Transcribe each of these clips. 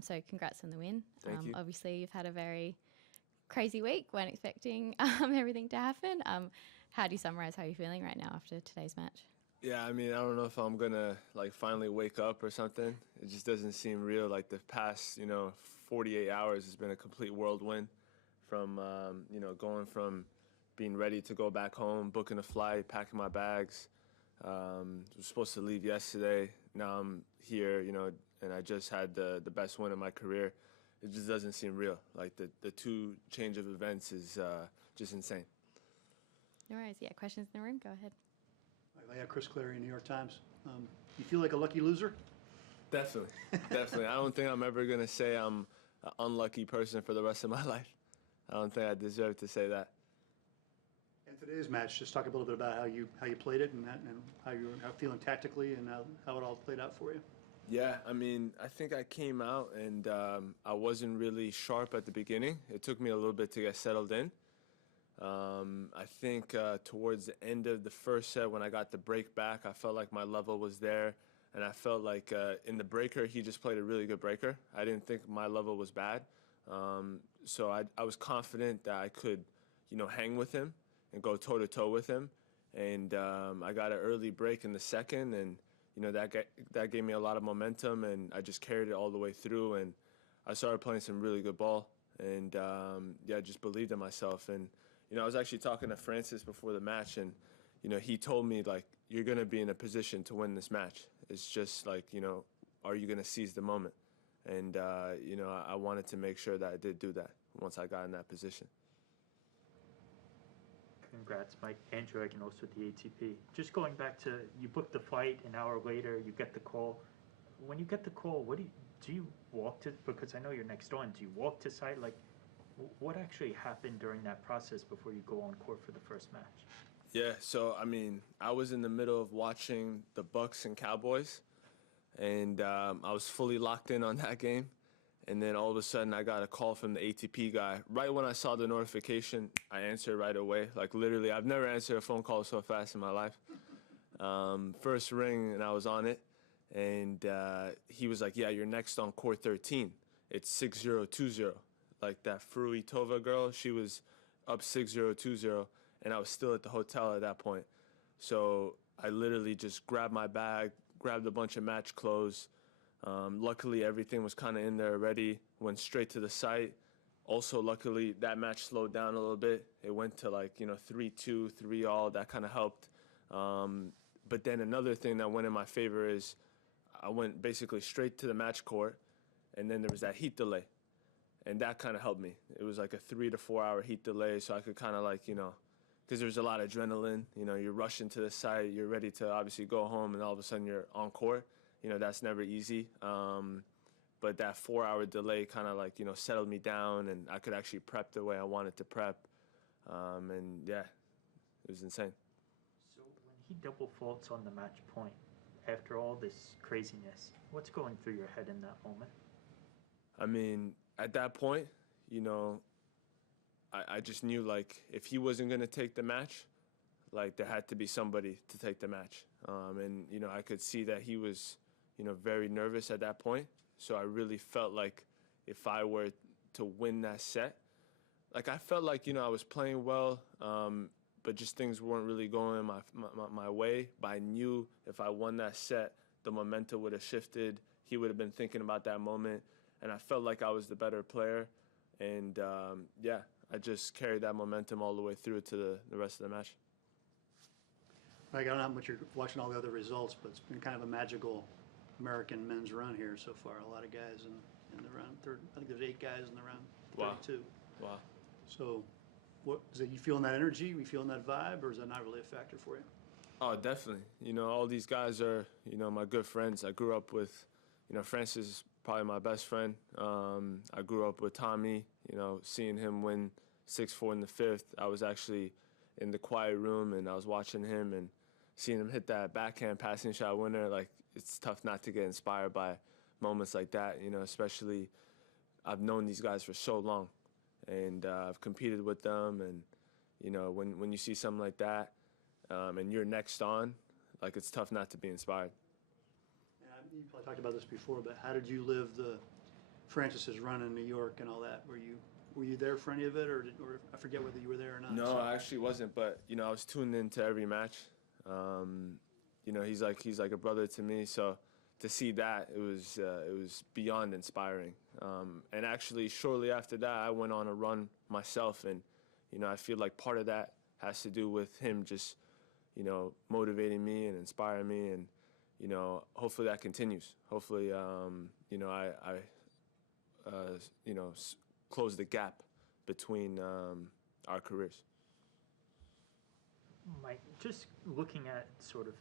So congrats on the win. Thank you. Obviously, you've had a very crazy week. Weren't expecting everything to happen. How do you summarize how you're feeling right now after today's match? Yeah, I mean, I don't know if I'm gonna like finally wake up or something. It just doesn't seem real. Like the past, 48 hours has been a complete whirlwind from, going from being ready to go back home, booking a flight, packing my bags. Was supposed to leave yesterday. Now I'm here, and I just had the best win of my career. It just doesn't seem real. Like the two change of events is just insane. No worries. Yeah, questions in the room? Go ahead. Yeah, Chris Clary, New York Times. You feel like a lucky loser? Definitely, definitely. I don't think I'm ever gonna say I'm an unlucky person for the rest of my life. I don't think I deserve to say that. In today's match, just talk a little bit about how you played it and how you're feeling tactically and how it all played out for you. Yeah, I mean, I think I came out and I wasn't really sharp at the beginning. It took me a little bit to get settled in. I think towards the end of the first set, when I got the break back, I felt like my level was there. And I felt like in the breaker, he just played a really good breaker. I didn't think my level was bad. So I was confident that I could, hang with him and go toe-to-toe with him. And I got an early break in the second, and, that gave me a lot of momentum, and I just carried it all the way through. And I started playing some really good ball. And, I just believed in myself. And, I was actually talking to Francis before the match, and, he told me, like, you're going to be in a position to win this match. It's just like, are you going to seize the moment? And, I wanted to make sure that I did do that once I got in that position. Congrats, Mike. Andrew Aganos with the ATP. Just going back to, you booked the flight, an hour later, you get the call. When you get the call, what do you walk to, because I know you're next on, do you walk to site? Like, what actually happened during that process before you go on court for the first match? Yeah, so, I mean, I was in the middle of watching the Bucks and Cowboys, and I was fully locked in on that game. And then all of a sudden, I got a call from the ATP guy. Right when I saw the notification, I answered right away. Like, literally, I've never answered a phone call so fast in my life. First ring, and I was on it. And he was like, yeah, you're next on court 13. It's 6-0-2-0. Like that Fruitova girl, she was up 6-0-2-0. And I was still at the hotel at that point. So I literally just grabbed my bag, grabbed a bunch of match clothes. Luckily, everything was kind of in there already. Went straight to the site. Also, luckily, that match slowed down a little bit. It went to 3-2, 3-all. That kind of helped. But then another thing that went in my favor is I went basically straight to the match court, and then there was that heat delay. And that kind of helped me. It was like a 3 to 4 hour heat delay, so I could kind of because there's a lot of adrenaline. You're rushing to the site, you're ready to obviously go home, and all of a sudden you're on court. That's never easy. But that 4 hour delay kind of settled me down, and I could actually prep the way I wanted to prep. And yeah, it was insane. So when he double faults on the match point, after all this craziness, what's going through your head in that moment? I mean, at that point, I just knew if he wasn't going to take the match, there had to be somebody to take the match. And I could see that he was, very nervous at that point. So I really felt like if I were to win that set, I felt like, I was playing well, but just things weren't really going my way. But I knew if I won that set, the momentum would have shifted. He would have been thinking about that moment. And I felt like I was the better player. And, I just carried that momentum all the way through to the rest of the match. I don't know how much you're watching all the other results, but it's been kind of a magical American men's run here so far. A lot of guys in the round. I think there's 8 guys in the round 32. Wow. So, is it, you feeling that energy? Are you feeling that vibe, or is that not really a factor for you? Oh, definitely. All these guys are, my good friends. I grew up with, Francis is probably my best friend. I grew up with Tommy, seeing him win 6-4 in the fifth. I was actually in the quiet room, and I was watching him and seeing him hit that backhand passing shot winner. It's tough not to get inspired by moments like that, especially I've known these guys for so long, and I've competed with them. And, when you see something like that and you're next on, it's tough not to be inspired. You probably talked about this before, but how did you live Francis's run in New York and all that. Were you there for any of it, or I forget whether you were there or not? No, I actually wasn't, but you know, I was tuned into every match. You know, he's like a brother to me, so to see that, it was beyond inspiring. And actually, shortly after that, I went on a run myself, and you know, I feel like part of that has to do with him just, you know, motivating me and inspiring me, and you know, hopefully that continues. Hopefully, you know, I you know, close the gap between our careers. Mike, just looking at sort of,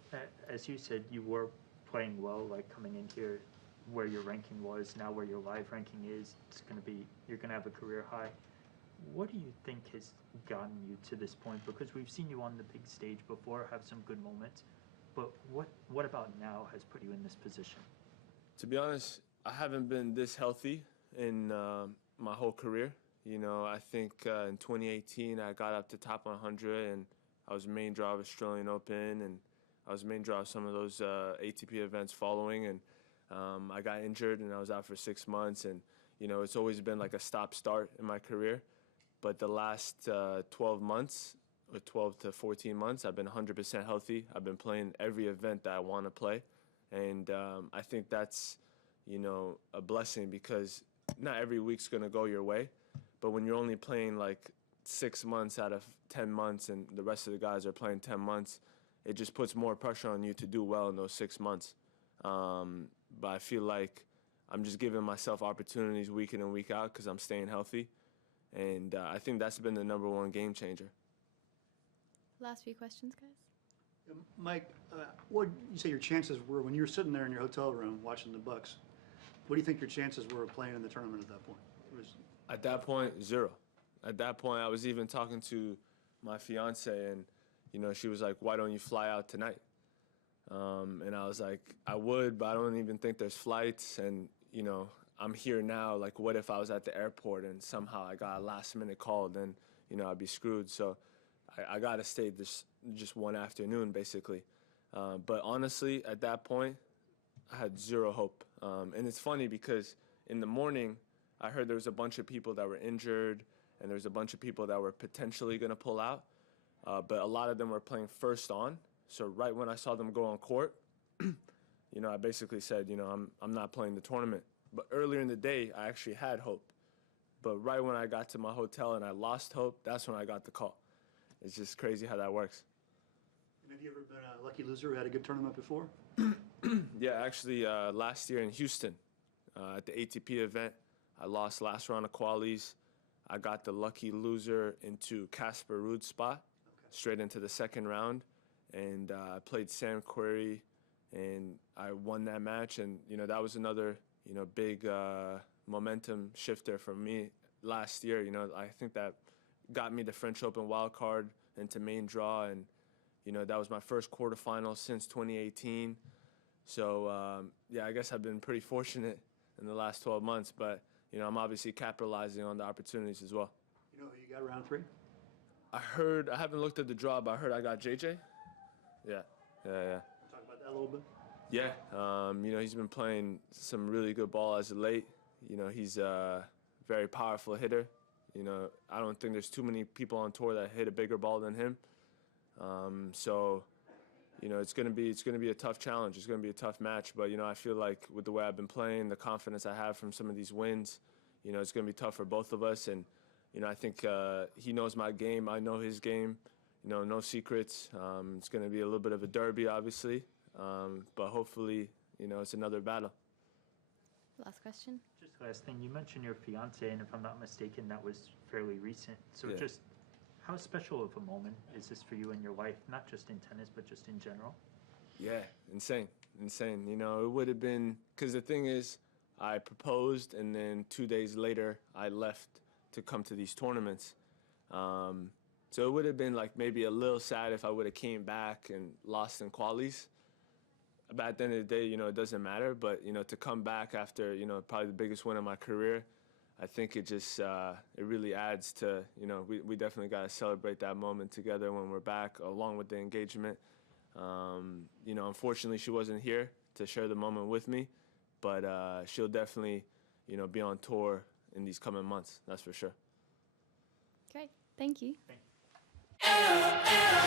as you said, you were playing well, like coming in here, where your ranking was, now where your live ranking is, it's going to be, you're going to have a career high. What do you think has gotten you to this point? Because we've seen you on the big stage before, have some good moments, but what about now has put you in this position? To be honest, I haven't been this healthy in my whole career. You know, I think in 2018 I got up to top 100, and I was main draw of Australian Open, and I was main draw of some of those ATP events following, and I got injured and I was out for 6 months, and you know, it's always been like a stop-start in my career. But the last 12 months, or 12 to 14 months, I've been 100% healthy. I've been playing every event that I want to play, and I think that's, you know, a blessing, because not every week's going to go your way, but when you're only playing like 6 months out of 10 months and the rest of the guys are playing 10 months, it just puts more pressure on you to do well in those 6 months. But I feel like I'm just giving myself opportunities week in and week out because I'm staying healthy, and I think that's been the #1 game changer. Last few questions, guys. Mike, what you say your chances were when you were sitting there in your hotel room watching the Bucks? What do you think your chances were of playing in the tournament at that point? At that point, 0. At that point, I was even talking to my fiance, and you know, she was like, "Why don't you fly out tonight?" And I was like, "I would, but I don't even think there's flights." And you know, I'm here now. Like, what if I was at the airport and somehow I got a last-minute call? Then you know, I'd be screwed. So I got to stay just one afternoon, basically. But honestly, at that point, I had 0 hope. And it's funny because in the morning, I heard there was a bunch of people that were injured, and there was a bunch of people that were potentially going to pull out. But a lot of them were playing first on. So right when I saw them go on court, you know, I basically said, you know, I'm not playing the tournament. But earlier in the day, I actually had hope. But right when I got to my hotel and I lost hope, that's when I got the call. It's just crazy how that works. And have you ever been a lucky loser who had a good tournament before? Yeah, actually, last year in Houston, at the ATP event, I lost last round of qualies. I got the lucky loser into Casper Ruud's spot, straight into the second round, and I played Sam Querrey, and I won that match. And you know, that was another, you know, big momentum shifter for me last year. You know, I think that got me the French Open wild card into main draw, and you know, that was my first quarterfinal since 2018. So yeah, I guess I've been pretty fortunate in the last 12 months, but you know, I'm obviously capitalizing on the opportunities as well. You know who you got round 3? I heard, I haven't looked at the draw, but I heard I got JJ. Yeah. Talk about that a little bit. Yeah, you know, he's been playing some really good ball as of late. You know, he's a very powerful hitter. You know, I don't think there's too many people on tour that hit a bigger ball than him. So, you know, it's gonna be a tough challenge. It's gonna be a tough match. But you know, I feel like with the way I've been playing, the confidence I have from some of these wins, you know, it's gonna be tough for both of us. And you know, I think he knows my game. I know his game. You know, no secrets. It's gonna be a little bit of a derby, obviously. But hopefully, you know, it's another battle. Last question. Just last thing, you mentioned your fiance, and if I'm not mistaken, that was fairly recent. So Yeah. just how special of a moment is this for you in your life, not just in tennis, but just in general? Yeah, insane. You know, it would have been, because the thing is, I proposed, and then 2 days later, I left to come to these tournaments. So it would have been like maybe a little sad if I would have came back and lost in qualies. But at the end of the day, you know, it doesn't matter. But, you know, to come back after, you know, probably the biggest win of my career, I think it just, it really adds to, you know, we definitely got to celebrate that moment together when we're back, along with the engagement. You know, unfortunately, she wasn't here to share the moment with me, but she'll definitely, be on tour in these coming months. That's for sure. Great. Thank you. Thank you.